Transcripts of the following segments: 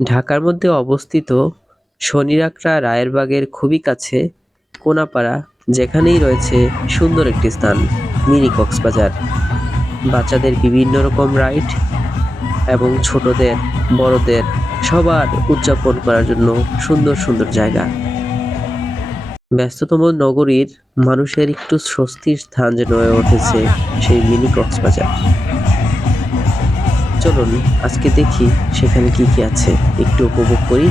ঢাকার মধ্যে অবস্থিত শনিরাকড়া রায়েরবাগের খুবই কাছে কোনাপাড়া, যেখানেই রয়েছে সুন্দর একটি স্থান মিনি কক্সবাজার। বাচ্চাদের বিভিন্ন রকম রাইড এবং ছোটদের বড়দের সবার উদযাপন করার জন্য সুন্দর সুন্দর জায়গা। ব্যস্ততম নগরীর মানুষের একটু স্বস্তির স্থান যেন হয়ে উঠেছে সেই মিনি কক্সবাজার। চলুন আজকে দেখি সেখানে কি কি আছে, একটু উপভোগ করি।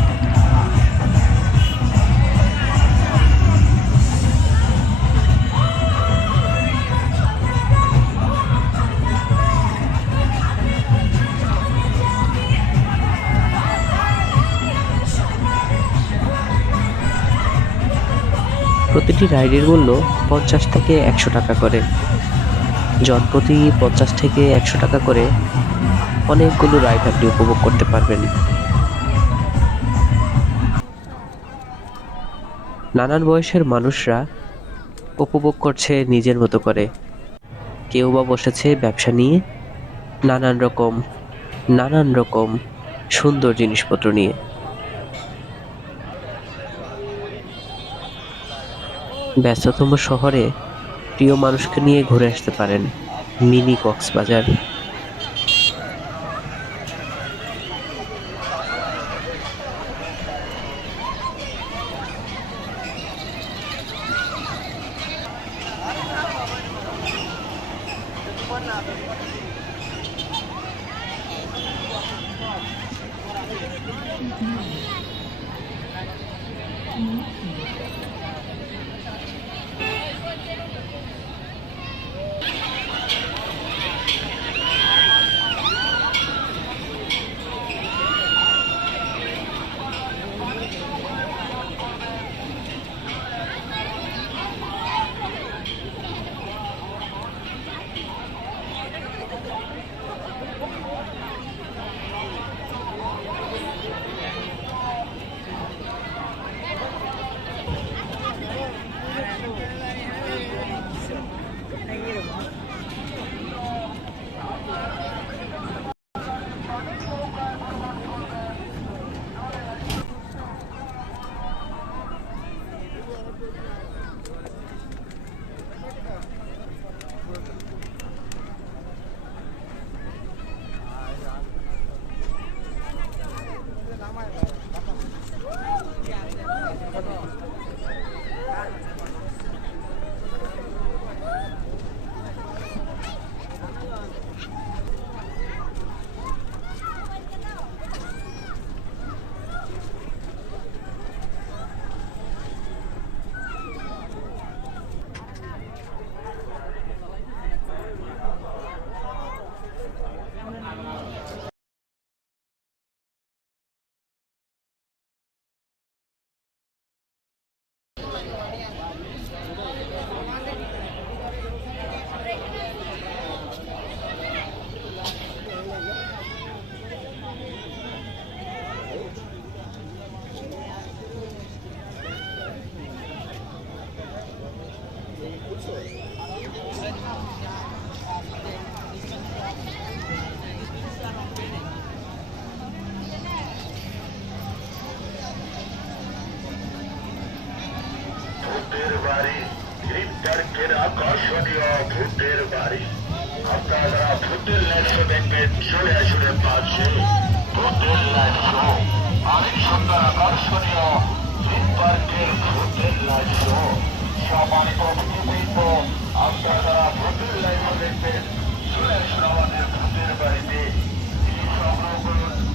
প্রতিটি রাইডের মূল্য 50 থেকে 100 টাকা করে। জনপ্রতি 50 থেকে 100 টাকা করে অনেকগুলো রাইড আপনি উপভোগ করতে পারবেন। নানান বয়সের মানুষরা উপভোগ করছে নিজের মতো করে। কেউ বা বসেছে ব্যবসা নিয়ে, নানান রকম সুন্দর জিনিসপত্র নিয়ে। ব্যস্ততম শহরে প্রিয় মানুষকে নিয়ে ঘুরে আসতে পারেন মিনি কক্সবাজার। ভূতের বাড়ি গ্রিনপার্কের আকর্ষণীয় ভূতের বাড়ি। আপনারা ভূতের লাইট শো দেখবেন, চলে আসলে পাশে ভূতের লাইট শো। অনেক সুন্দর আকর্ষণীয় গ্রিনপার্কের ভূতের লাইট শো। সম্মানিত অতিথিবৃন্দ, আপনারা ভূতের লাইট শো দেখবেন, চলে আসুন আমাদের ভূতের বাড়িতে। সংগ্রহ করুন